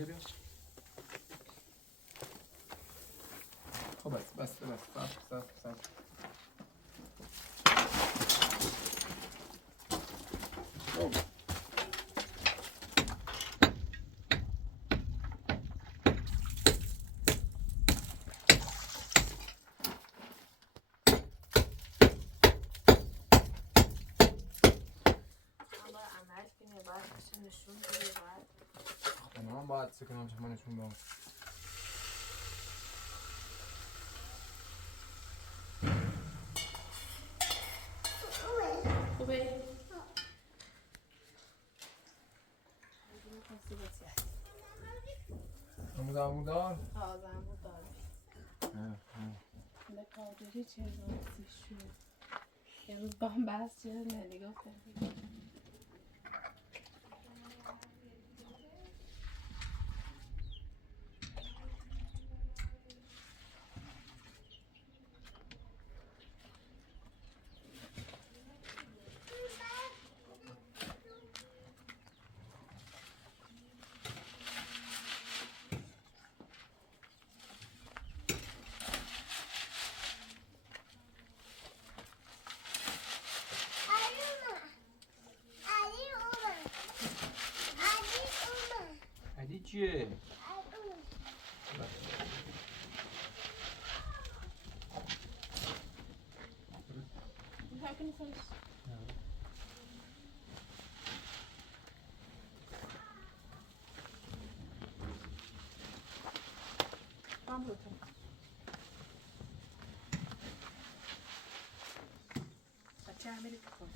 میده بیا. خب بس صف. من باید سکنم چه من نشون بدم. خوبه؟ زنبور دار؟ ها زنبور داره. به قادری چه روزی شد یه روز بام بست چه نگاه کنید. علی چیه؟ بچه همه ریخت کنش.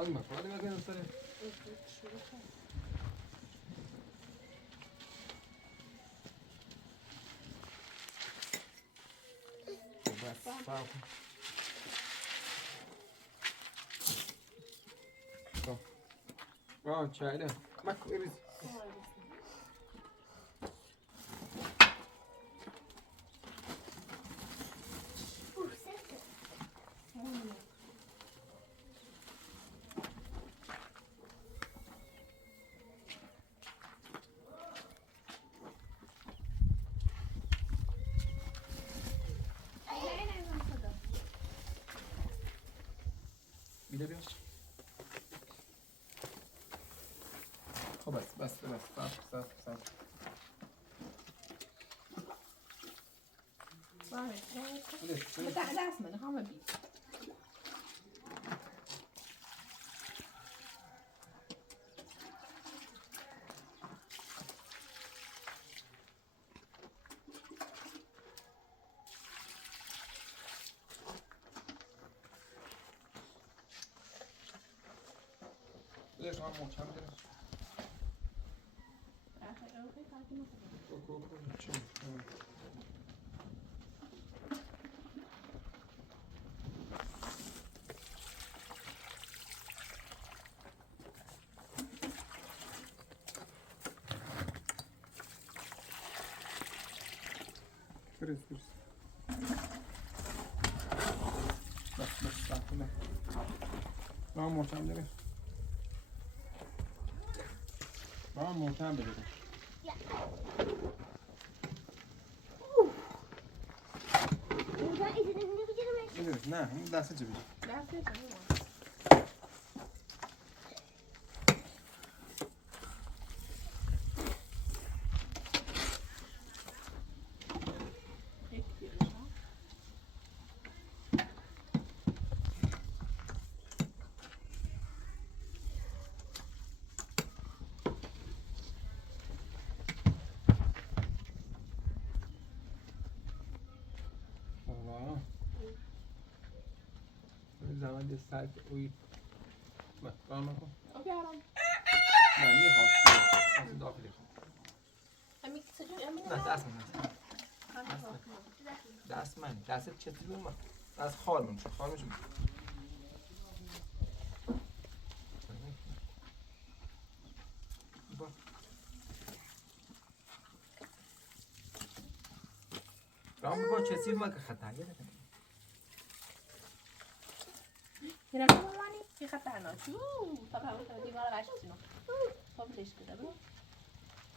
Hadi bakalım sana. Bas, sağ ol. Tamam. Çayla. Bak biz. میده بیا. خب بس صف. دست منه همه بید. بده شما محکم بده. برس. بس صف نه. من محکم بده. من محکم بده. نه اون دسته چه بگی؟ دسته چه بگی؟ زمان ساعت اوی کار نکن. اوکی آرام. نه میخوام از داخلی خوام. همین چطوری همین؟ نه دست من. دست چطوری من؟ از خال من. هم با چه ما که خطا گرفت اینا مامانی چی خطرناک طب همون تو دیوار قشنگ شنو خب ليش كده بقى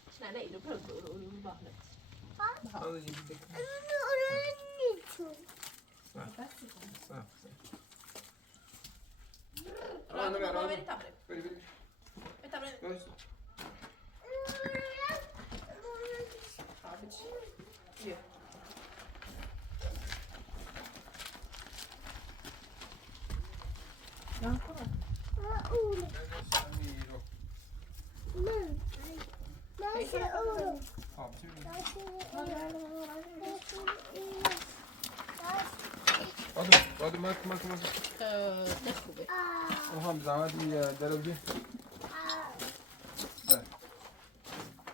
عشان الاقي له برضه باهلت هذا يجيب لك صح انا ما بري تمرين بري تمرين بس حابش يا لا خلاص هذا ما تسكبي هم زعادي درجة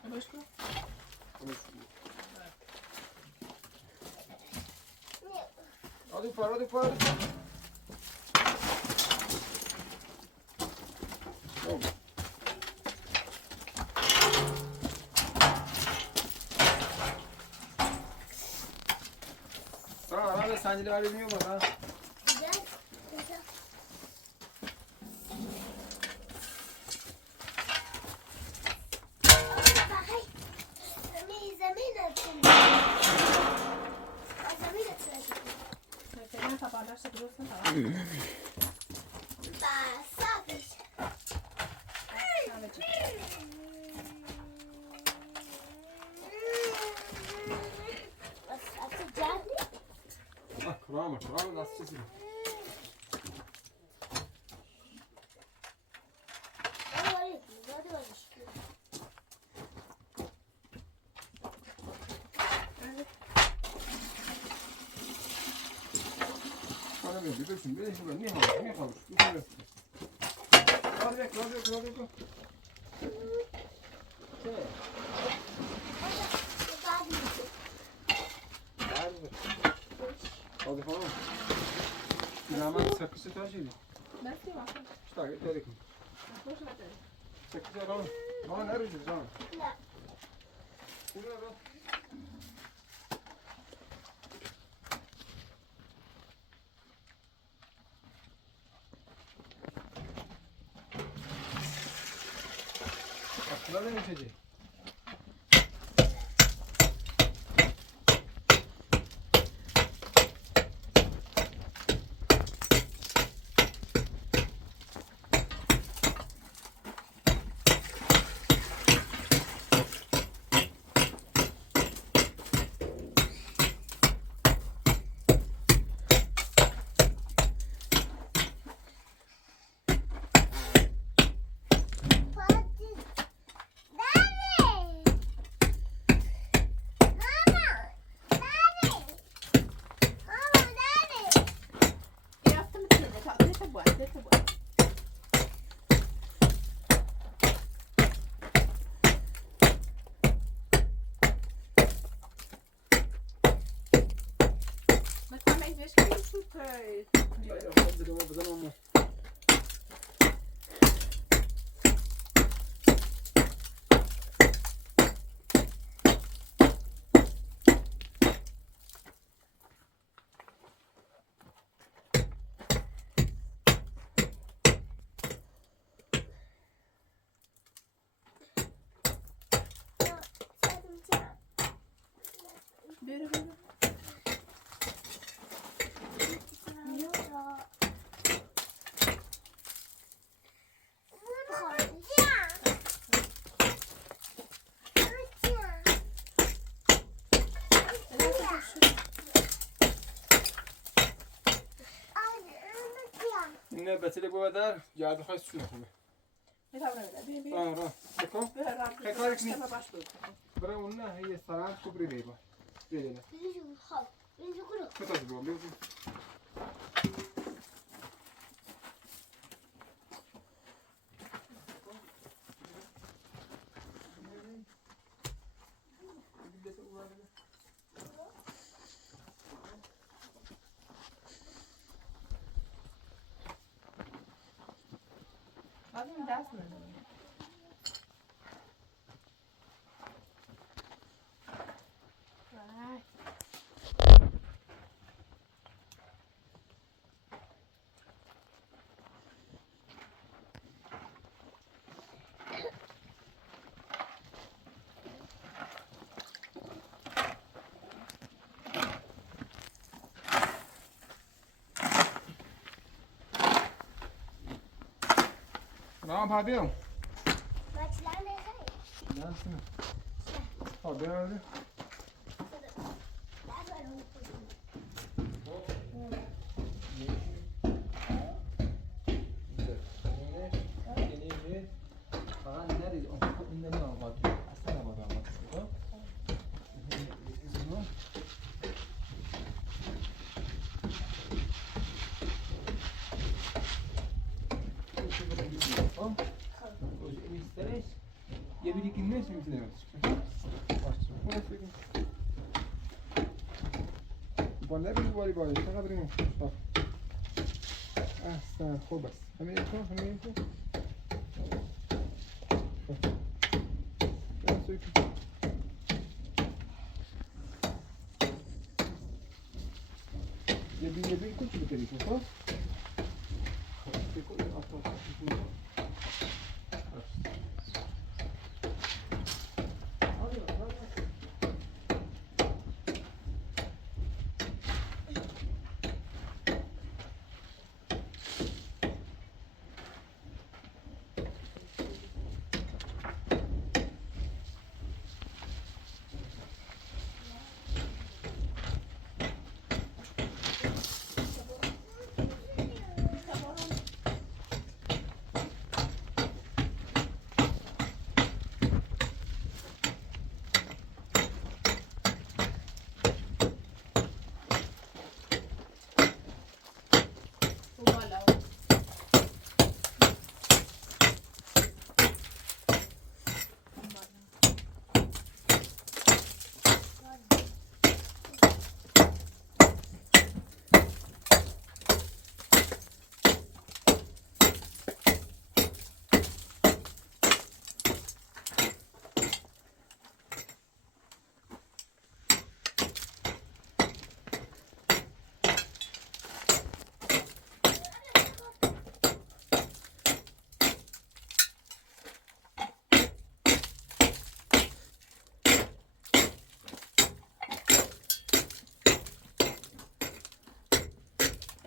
مشكلة هذا فار هذا سانجلي والی میومد ها کرام دست چیزی Bana bir bilirsin, bir işi var. Niye kalır? Bir şey yok. Hadi bekle. Hadi falan. Zaman sakısı taşıydı. بس يا İşte dedik. Sakısı alalım. Ama nerede zaman? Buraya bak. Aklıma ne geçecek? اینه بتله بود در جاده خواهی سوی خوبه راه بکن خیلی کنی برای اون نه هی سران خوب ری بیبا بیدونه کتاز بیبا بیبا Adem ders mi? Vay. Não, Padeu. Vai tirar mesmo aí. Não, sim. Ó, bem ali. یه بیری که نمیشه میتونه با نبینی باری باری چقدر بریم احسن خوب است همه این کن همه این کن یه بیری کن چی بکری کن خب بکن این آتا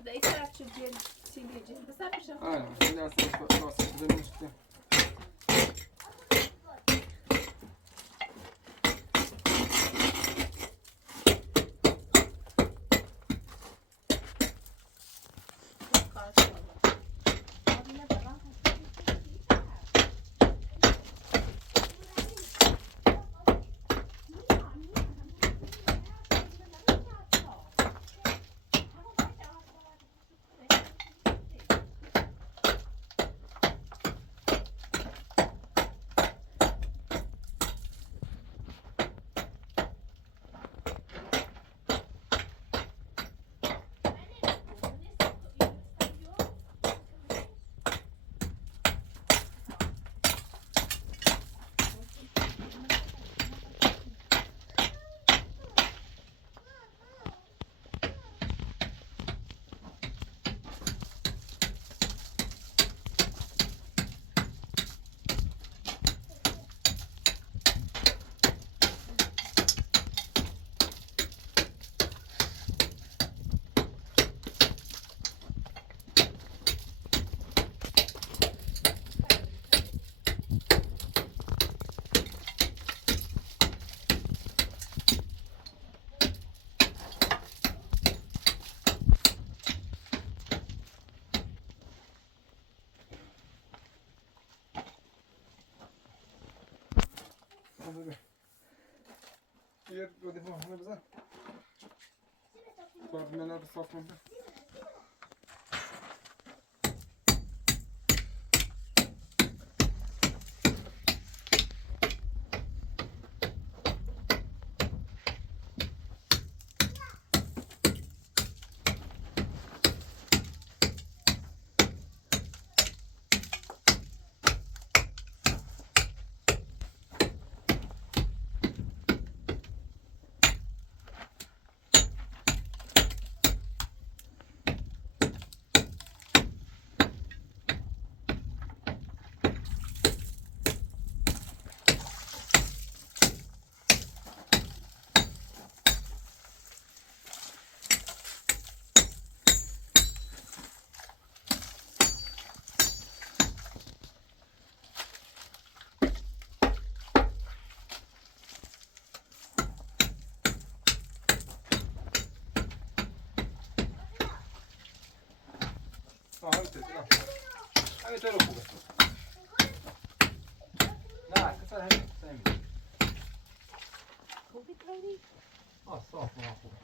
ده این طرف چه جل سیلیجی بسر میشه آره این درست واسه بزنیم میشه یه دو دفعه همه بزن باید منه رو صاف کنم میتونم همینطور خوبه نه کسر همین خوبی کاری؟ صاف ما خوبه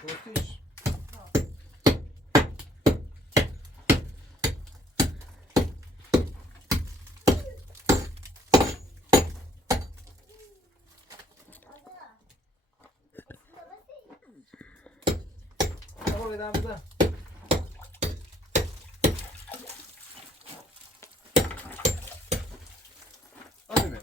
شورتیش بابا بدم بزن آدمه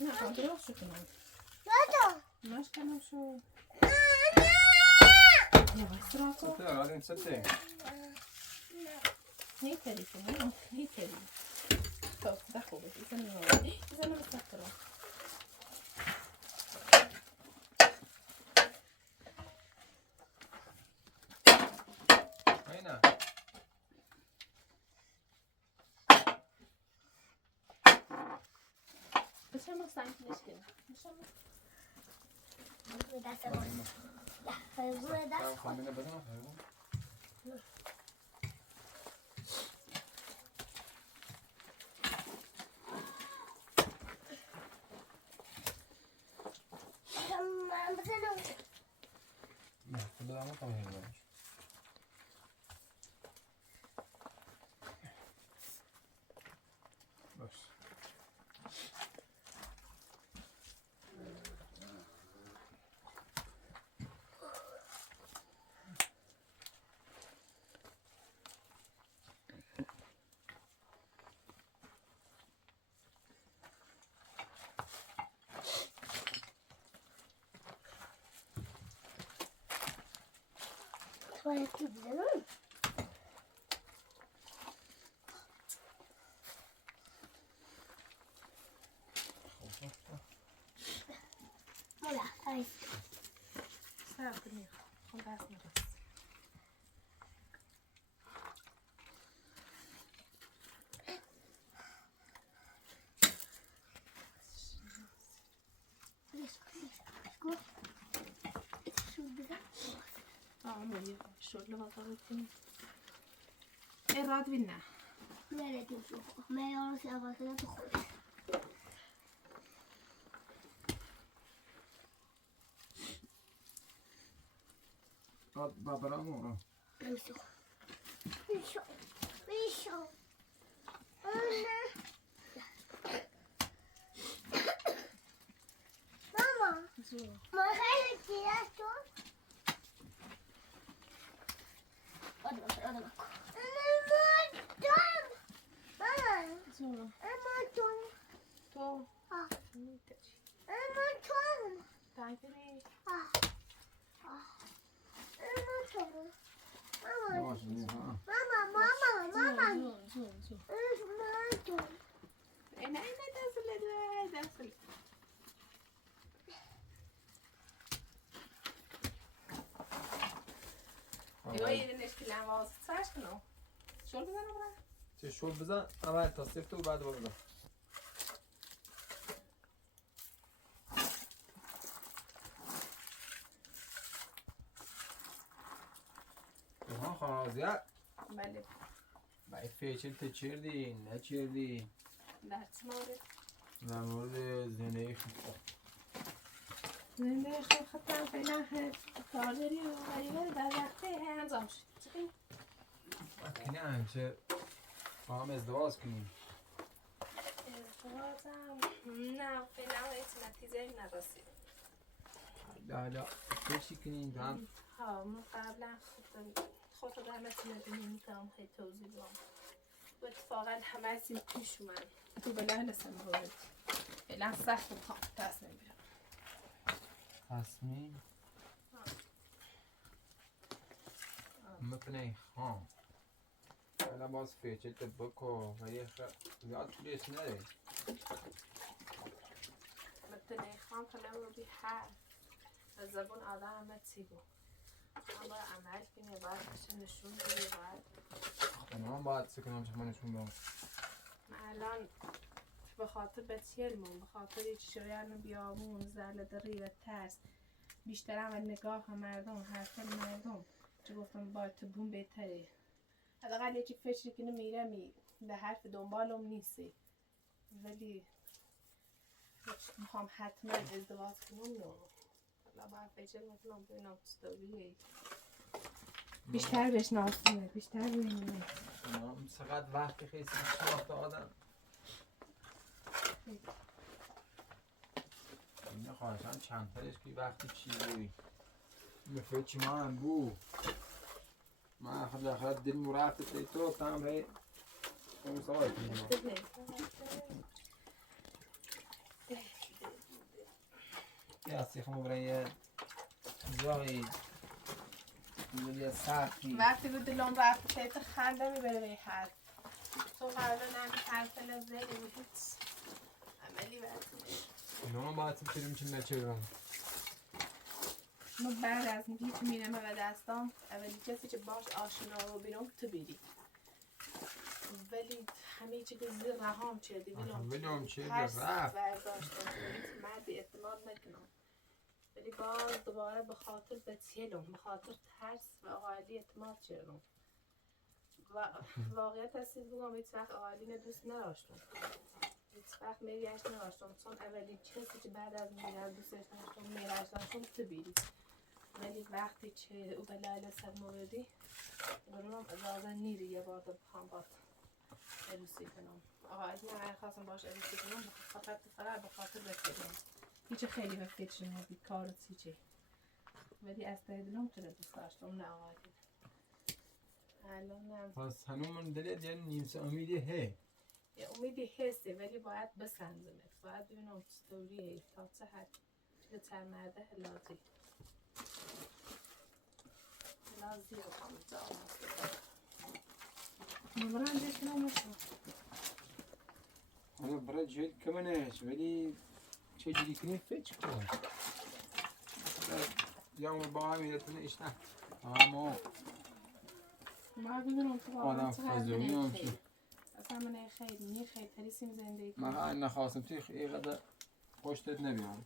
نه درست شد کنم ماش کنم شو یواش را کن ستة بعدين ستة هيتري كمان هيتري طب ده خوبه إذا أنا مسكرة هنا بس هم مستعين ليش كده مش هم خلينا بدنا خد العمود طبعا هنا بس tuvaletli güzel olur mu? Mola, hayır. ساعة منيح خلاص نفس Let's go. شغل بازار کنیم راد بینه میره تو خود میاره سواسه تو خود بابا رو بیشو ماما ما خیلی دیگه تو آدم تو تنگری نه دستل نگاه یه نشکیلم واسه سرش کنم شل بزنم برم چه شل بزن اول تا سفت و بعد بزن خازیت بله بای فیچل تو چردی نه چردی در چه مورد؟ در مورد زندگی خود زنده خود خطر فعلا کار داری و ولی در وقتی انجام شد چی؟ کنی انچه با هم ازدواج کنیم ازدواجم نه فعلا هیچ نتیجه نرسید لالا فکر کنیم تو هم ها من قبلا خود رو در مثل نمیتونم خیلی توضیح بدم و اتفاقا همه از این پیش اومد تو بله لسن بورد فعلا سخت میخوام تصمیم بگیرم تصمیم میکنه خام حالا باز فیچل تو بکو و یه یاد پولیس نده مثل خام کلم رو بی حرف از زبون آدم همه چی بود من باید عمل کنی باید کشی نشون بگی باید من باید سکنم چه من نشون بدم من الان به خاطر بچیلمون به خاطر شایان بیامون زل دری و ترس بیشتر هم نگاه مردم حرف مردم چه گفتم باید تو بون بهتره حداقل یکی فکر کنه میره به حرف دنبالم نیستی ولی میخوام حتما ازدواج کنم نه حالا باید فکر میکنم ببینم چطوریه بیشتر بشناسیمه بیشتر ببینیم چقدر وقتی خیلی شناخته آدم اینه خواهشم چند ترش که وقتی چی بوی مفید چی من بو من خود داخل دل مرافت تی تو تام ری اون سوال کنیم یا سیخمو برای جایی یه ساعتی وقتی بود دلم رفت تیت خنده میبره به حرف تو قرار نمی حرف لزه و هیچ عملی برد نه باید بریم چه نچرم من بعد از اینکه هیچ میرمه و دستام اولی کسی که باش آشنا رو بیرون تو بیری ولی همه چی که زیر رهام چردی ولم چه ترس رفت برداشتم هیچ مردی اعتماد نکنم ولی باز دوباره به خاطر بچیلم به خاطر ترس و آقایلی اعتماد چردم و واقعیت هستی بگم هیچ وقت آقایلی دوست نداشتم هیچ وقت میگشت نداشتم چون اولی کسی که بعد از میرم دوستش نداشتم میرشتم تو بیری ولی وقتی که او به لیلا سر موردی برونم اجازه نیری یه بار دو بخوام باد عروسی کنم آقایلی من خواستم باش عروسی کنم فقط به خاطر بکنم هیچ خیلی به فکر نبود کار و چیچه ولی از ته دلم تو رو دوست داشتم نه آقایلی الانم پس هنوز من دلت یه نیمسه امیدی هی یه امیدی هسته ولی باید بسنزمت باید ببینم چطوریه تا چه حد چه چند مرده هلازی هلازی رو خواهم جام نبرم دیش کنم بشم حالا برای جهد کمنش ولی چه جوری کنی فکر کن یا اون با هم ایرتون اشتن اما باید ببینم تو آدم واقعا فضایی هم که اصلا من خیلی تریسیم زندگی من کنم ها نخواستم توی اینقدر پشتت نبیام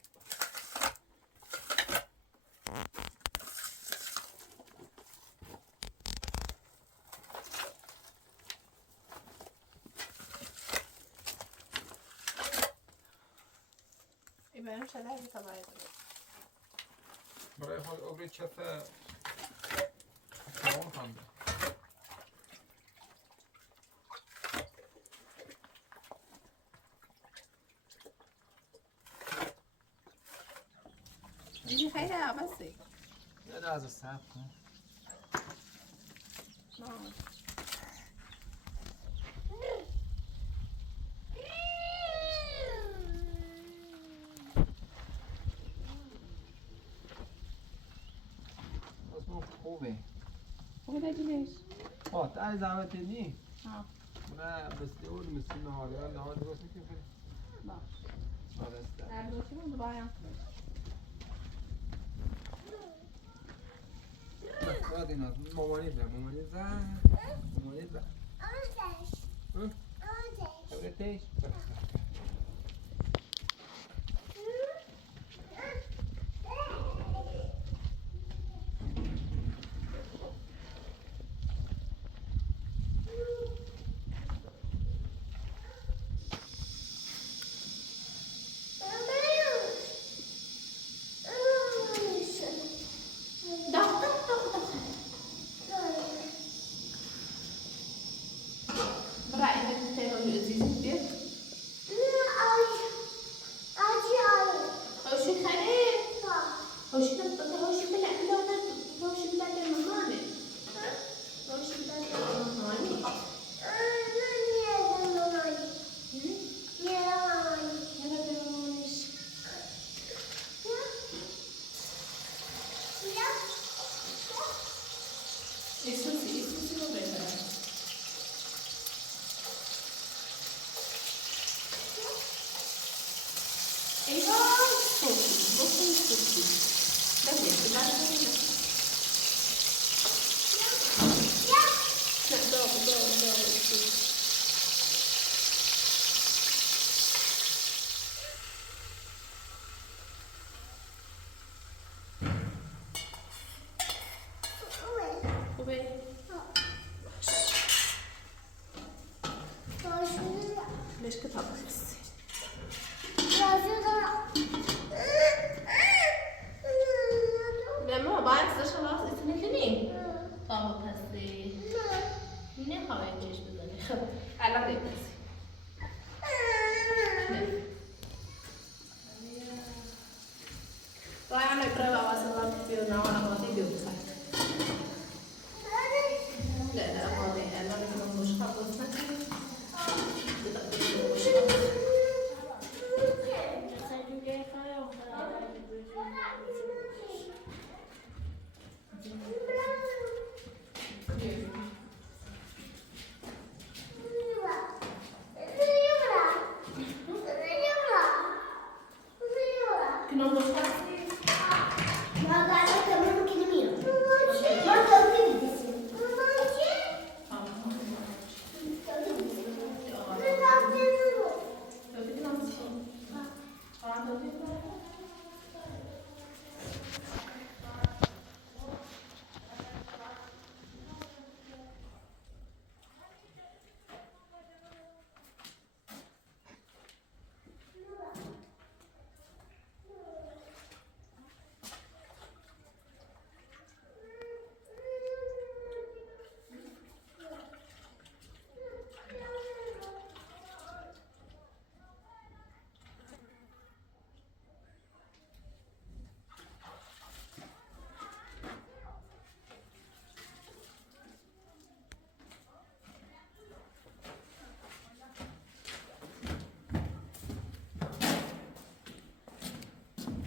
برای شلایی طبعی برای خود ابری چفه تمام خانده دیگه خیلی عوضی یه لحظه صبر کن اسمه خوبه بگیرش در زحمت نی ها نه مثل اون مثل نهار درست میکنی باش آرسته در دوشی بود بایم باید این هست مامانی زن خبرتش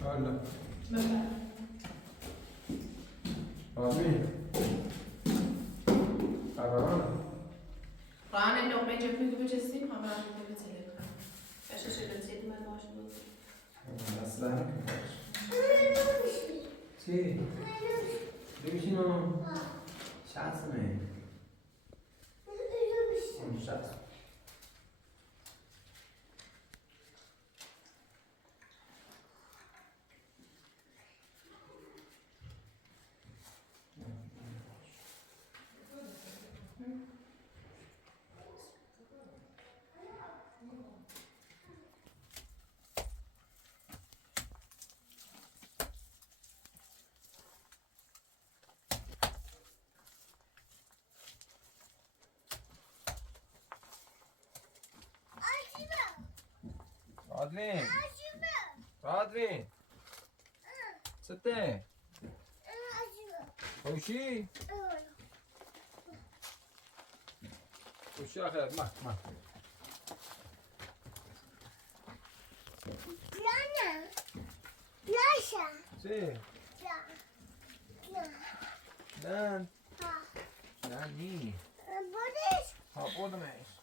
حالا آبی رانه لقمه جبنه که بچستیم همه را میگه بتیله کنم اششه بتیله من باشه بود اصلا چی؟ ببینیم شخصمه شخص رادوین رادوین سته خوشی خوشی آخر ما سی نه نه نی ها بودمش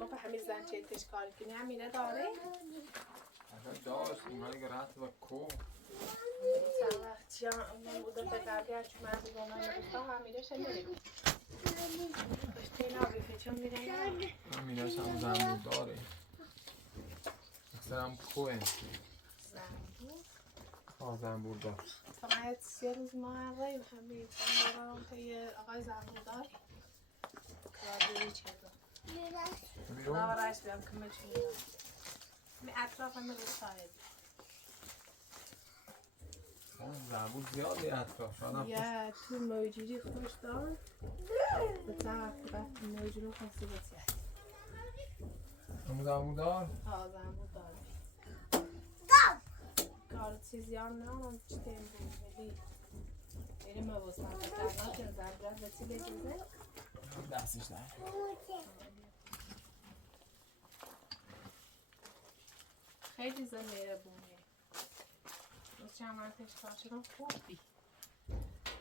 بابا همین زن چه کار کنی همینه داره؟ اگر داشت مالی گرات و کو چند وقتی هم بودم به قبلی هرچی مردگان های نگفتا همینه شنیده داشته این آبی پیچم میره نه همینه هم زنبور داره اکثر هم کوه زنبور؟ ها زنبور دار فقط یه روز ما همه همین بابام تا یه آقای زنبور داری کاری چه دار بیرون نوارش بیام که من چی میدم می اطراف همه رو ساید زنبور زیادی اطراف شاید هم یه تو موجودی خوش دار به طرف وقتی موجود خواسته بسید همون زنبور دار ها زنبور داری کار چیزی هم نمیم چی تیم بود ولی میریم موستم به تنها که زنبور به چی بگیزه دستش در خیلی زمینه بونه از چند منتش کار شدم خوبی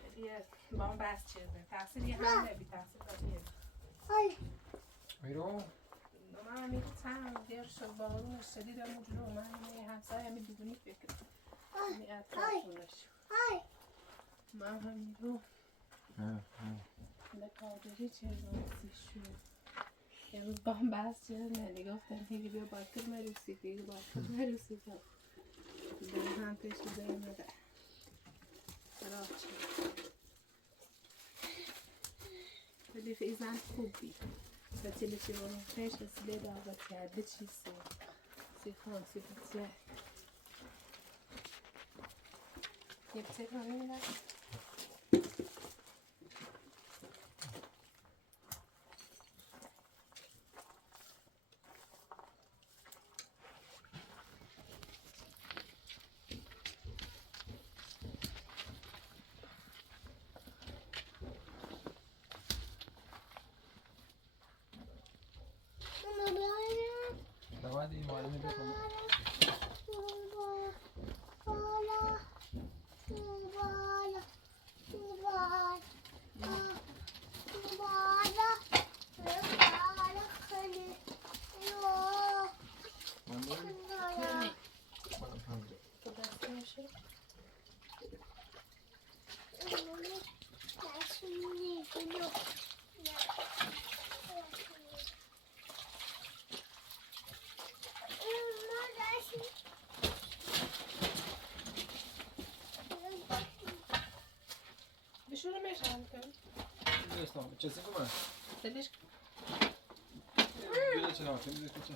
ولی با اون بس چیزه تحصیل یه هم نبی تحصیل باید بیرون من همیشه چند دیر شد بارون شدید همون جلو من همسایه همی دیدونی فکر همی اطرافونش من همیشه نکارداری چه روزی شد یه روز با هم بحث چیزه نگفتن هیگی بیا باکر مروسی دیگه باکر مروسی تو در هم پیش بزنیم ده خراب شد ولی فیزن خوبی بچه چی بانم پیش رسیده دعوت کرده چیزه سیخان سیخان یه بچه کنی میدن نباید این معلمه بکنم تو دسته میشه بشوره میشم کنم نیستم چیزی که من دلش بیده چه نماشه بیده که چه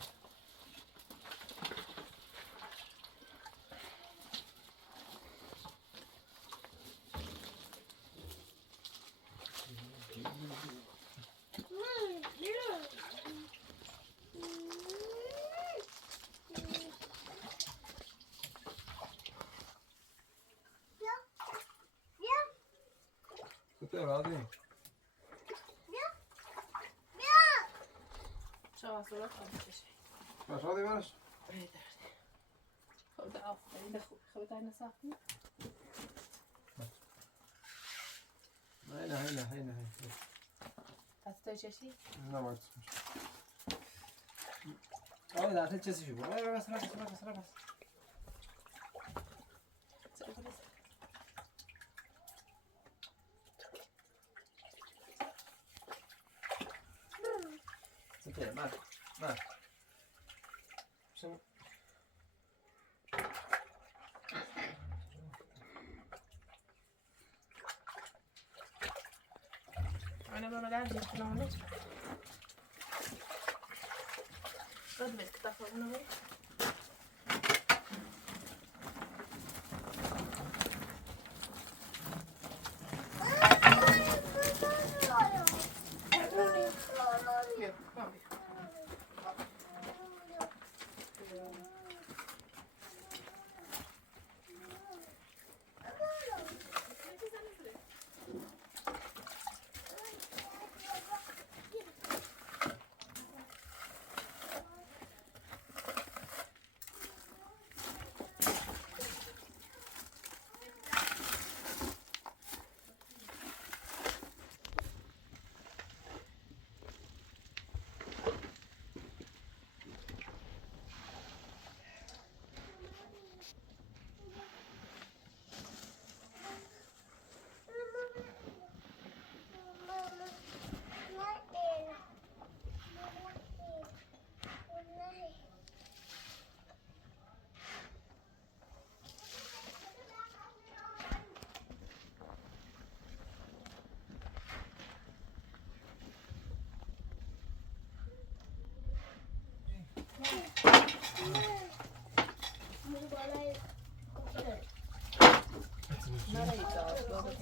سته رادوین شما صورت خواهد بشه باش رادوین برش خب ده آفرین ده خوب خب ده نصافی نه دسته چشی نباید آره دسته چیزی شو برو بس سته من شما أنا ما مدام جبت لونه قد بالكتافة هنا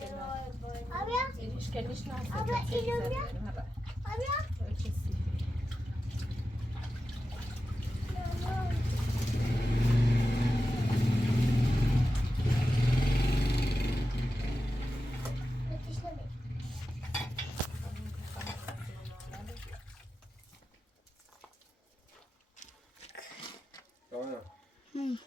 Abi, İşkeniş nasıl? Abla, Çok güzel İlhan ya. benim haber. abi. Ölçüsü. Tamam. Hı.